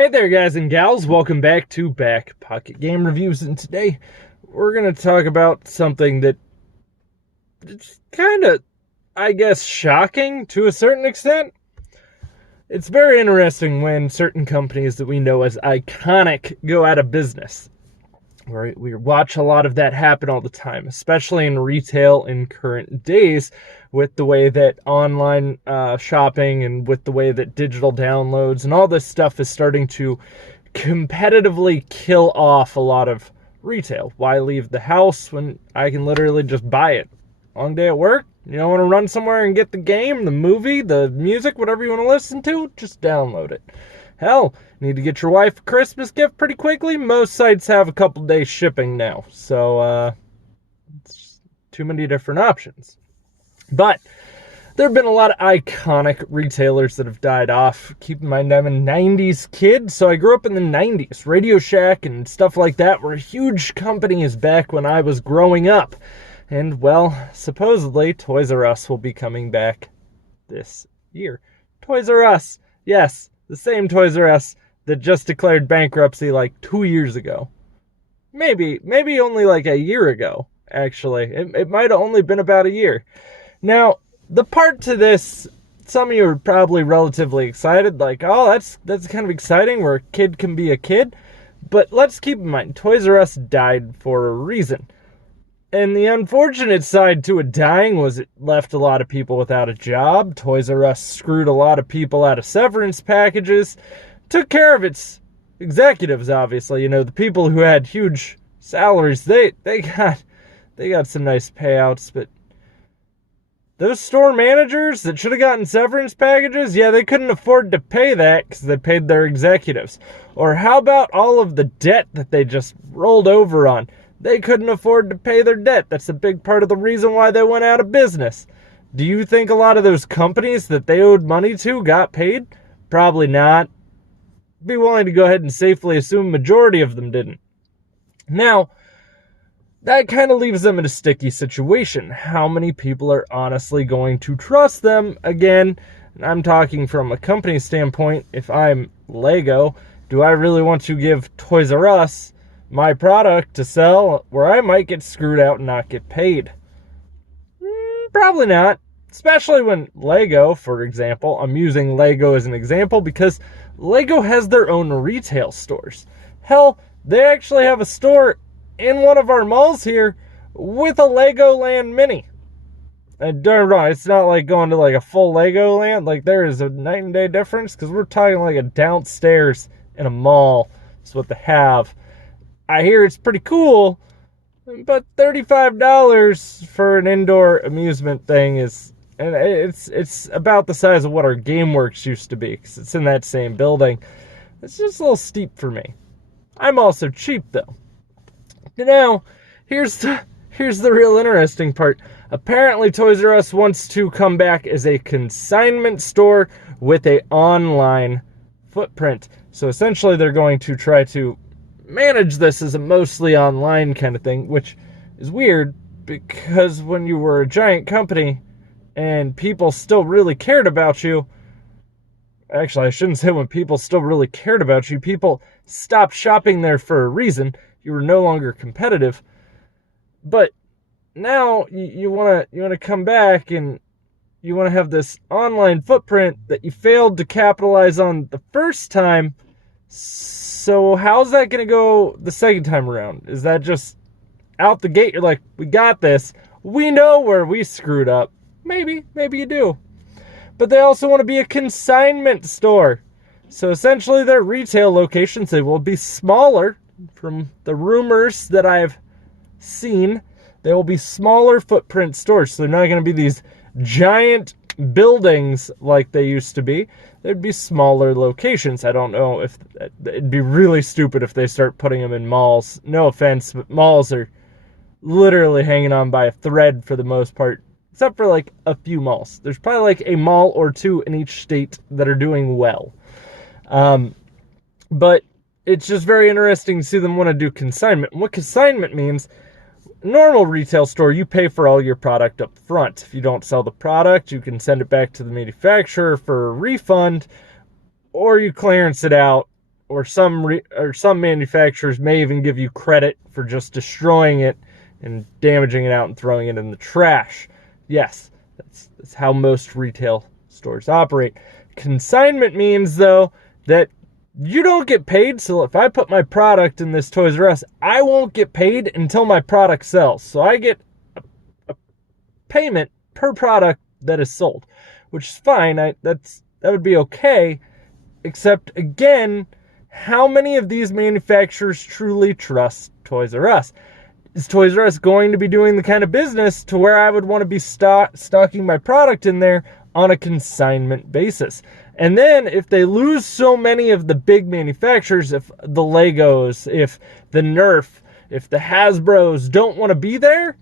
Hey there, guys and gals. Welcome back to Back Pocket Game Reviews, and today we're going to talk about something that is kind of, I guess, shocking to a certain extent. It's very interesting when certain companies that we know as iconic go out of business. We watch a lot of that happen all the time, especially in retail in current days, with the way that online shopping and with the way that digital downloads and all this stuff is starting to competitively kill off a lot of retail. Why leave the house when I can literally just buy it? Long day at work? You don't want to run somewhere and get the game, the movie, the music, whatever you want to listen to? Just download it. Hell, need to get your wife a Christmas gift pretty quickly? Most sites have a couple days shipping now. So, it's too many different options. But there have been a lot of iconic retailers that have died off. Keep in mind, I'm a 90s kid, so I grew up in the 90s. Radio Shack and stuff like that were huge companies back when I was growing up. And, well, supposedly Toys R Us will be coming back this year. Toys R Us, yes. The same Toys R Us that just declared bankruptcy like 2 years ago. Maybe only like a year ago, actually. It might have only been about a year. Now, the part to this, some of you are probably relatively excited, like, oh, that's kind of exciting where a kid can be a kid. But let's keep in mind, Toys R Us died for a reason. And the unfortunate side to it dying was it left a lot of people without a job. Toys R Us screwed a lot of people out of severance packages. Took care of its executives, obviously. You know, the people who had huge salaries, they got some nice payouts. But those store managers that should have gotten severance packages, yeah, they couldn't afford to pay that because they paid their executives. Or how about all of the debt that they just rolled over on? They couldn't afford to pay their debt. That's a big part of the reason why they went out of business. Do you think a lot of those companies that they owed money to got paid? Probably not. Be willing to go ahead and safely assume a majority of them didn't. Now, that kind of leaves them in a sticky situation. How many people are honestly going to trust them? Again, I'm talking from a company standpoint. If I'm Lego, do I really want to give Toys R Us my product to sell where I might get screwed out and not get paid? Probably not. Especially when Lego, for example, I'm using Lego as an example because Lego has their own retail stores. Hell, they actually have a store in one of our malls here with a Legoland Mini. And don't get me wrong, it's not like going to like a full Legoland. Like, there is a night and day difference because we're talking like a downstairs in a mall. That's what they have. I hear it's pretty cool, but $35 for an indoor amusement thing is, and it's about the size of what our GameWorks used to be, because it's in that same building. It's just a little steep for me. I'm also cheap, though. Now, here's the real interesting part. Apparently, Toys R Us wants to come back as a consignment store with an online footprint. So essentially, they're going to try to manage this as a mostly online kind of thing, which is weird because when you were a giant company and people still really cared about you, actually I shouldn't say when people still really cared about you, people stopped shopping there for a reason. You were no longer competitive. But now you want to come back and you want to have this online footprint that you failed to capitalize on the first time. So how's that going to go the second time around? Is that just out the gate? You're like, we got this. We know where we screwed up. Maybe you do. But they also want to be a consignment store. So essentially their retail locations, they will be smaller. From the rumors that I've seen, they will be smaller footprint stores. So they're not going to be these giant buildings like they used to be. There'd be smaller locations. I don't know if it'd be really stupid if they start putting them in malls. No offense, but malls are literally hanging on by a thread for the most part, except for like a few malls. There's probably like a mall or two in each state that are doing well. But it's just very interesting to see them want to do consignment. And what consignment means, normal retail store, you pay for all your product up front. If you don't sell the product, you can send it back to the manufacturer for a refund, or you clearance it out or some manufacturers may even give you credit for just destroying it and damaging it out and throwing it in the trash. Yes, that's how most retail stores operate. Consignment means, though, that you don't get paid. So if I put my product in this Toys R Us, I won't get paid until my product sells. So I get a payment per product that is sold, which is fine. That would be okay. Except, again, how many of these manufacturers truly trust Toys R Us? Is Toys R Us going to be doing the kind of business to where I would want to be stocking my product in there on a consignment basis? And then if they lose so many of the big manufacturers, if the Legos, if the Nerf, if the Hasbros don't want to be there,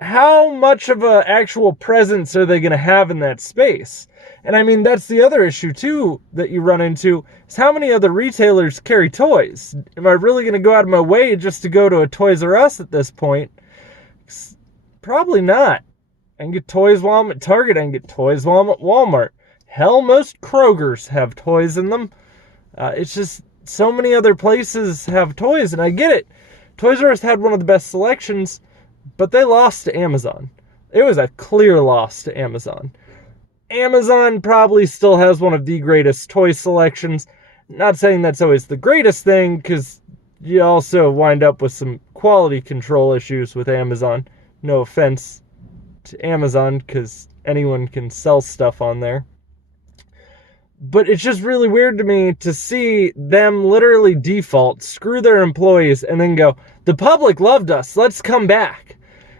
how much of an actual presence are they going to have in that space? And I mean, that's the other issue too that you run into, is how many other retailers carry toys? Am I really going to go out of my way just to go to a Toys R Us at this point? Probably not. I can get toys while I'm at Target. I can get toys while I'm at Walmart. Hell, most Krogers have toys in them. It's just so many other places have toys, and I get it. Toys R Us had one of the best selections, but they lost to Amazon. It was a clear loss to Amazon. Amazon probably still has one of the greatest toy selections. Not saying that's always the greatest thing, because you also wind up with some quality control issues with Amazon. No offense to Amazon, because anyone can sell stuff on there. But it's just really weird to me to see them literally default, screw their employees, and then go, the public loved us, let's come back.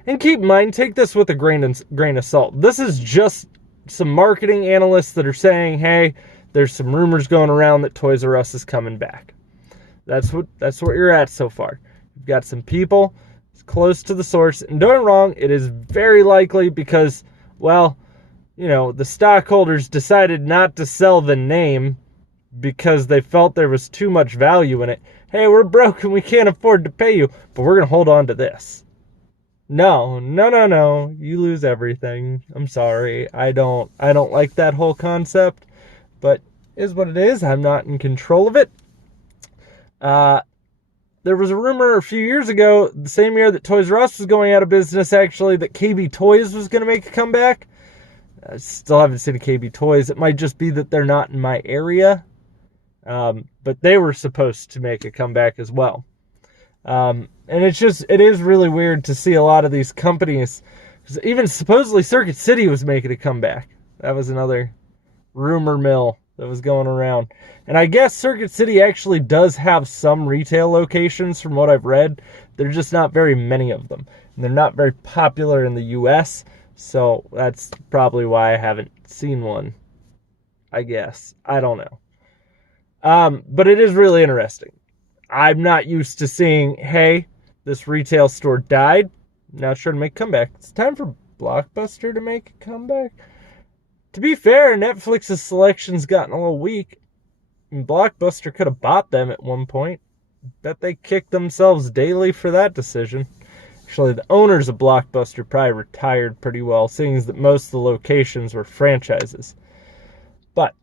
And keep in mind, take this with a grain of salt. This is just some marketing analysts that are saying, hey, there's some rumors going around that Toys R Us is coming back. That's what you're at so far. You've got some people close to the source, and don't get me wrong, it is very likely because, well, you know, the stockholders decided not to sell the name because they felt there was too much value in it. Hey, we're broke and we can't afford to pay you, but we're going to hold on to this. No. You lose everything. I'm sorry. I don't like that whole concept, but it is what it is. I'm not in control of it. There was a rumor a few years ago, the same year that Toys R Us was going out of business, actually, that KB Toys was going to make a comeback. I still haven't seen a KB Toys. It might just be that they're not in my area. But they were supposed to make a comeback as well. And it is really weird to see a lot of these companies. Even supposedly Circuit City was making a comeback. That was another rumor mill that was going around. And I guess Circuit City actually does have some retail locations from what I've read. There are just not very many of them. And they're not very popular in the US. So that's probably why I haven't seen one, I guess. I don't know. But it is really interesting. I'm not used to seeing, hey, this retail store died. Now it's trying to make a comeback. It's time for Blockbuster to make a comeback. To be fair, Netflix's selection's gotten a little weak. And Blockbuster could have bought them at one point. Bet they kicked themselves daily for that decision. Actually, the owners of Blockbuster probably retired pretty well, seeing as that most of the locations were franchises. But,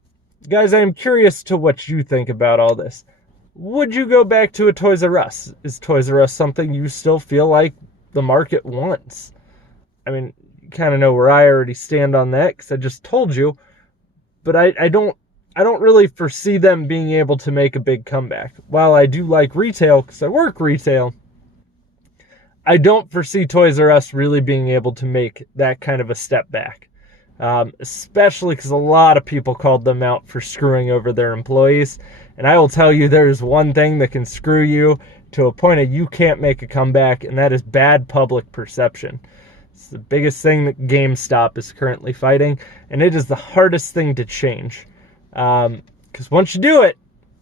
guys, I am curious to what you think about all this. Would you go back to a Toys R Us? Is Toys R Us something you still feel like the market wants? I mean, you kind of know where I already stand on that, because I just told you. But I don't really foresee them being able to make a big comeback. While I do like retail, because I work retail, I don't foresee Toys R Us really being able to make that kind of a step back. Especially because a lot of people called them out for screwing over their employees. And I will tell you, there is one thing that can screw you to a point of you can't make a comeback, and that is bad public perception. It's the biggest thing that GameStop is currently fighting, and it is the hardest thing to change. Because once you do it,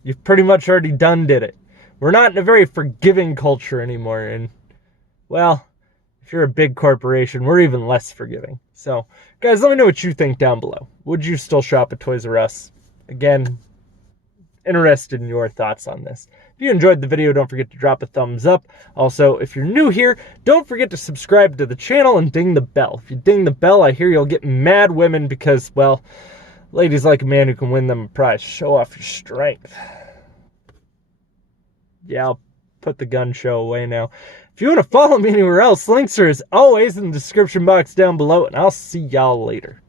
you've pretty much already did it. We're not in a very forgiving culture anymore, and, well, if you're a big corporation, we're even less forgiving. So, guys, let me know what you think down below. Would you still shop at Toys R Us? Again, interested in your thoughts on this. If you enjoyed the video, don't forget to drop a thumbs up. Also, if you're new here, don't forget to subscribe to the channel and ding the bell. If you ding the bell, I hear you'll get mad women because, well, ladies like a man who can win them a prize. Show off your strength. Yeah, I'll put the gun show away now. If you want to follow me anywhere else, links are as always in the description box down below, and I'll see y'all later.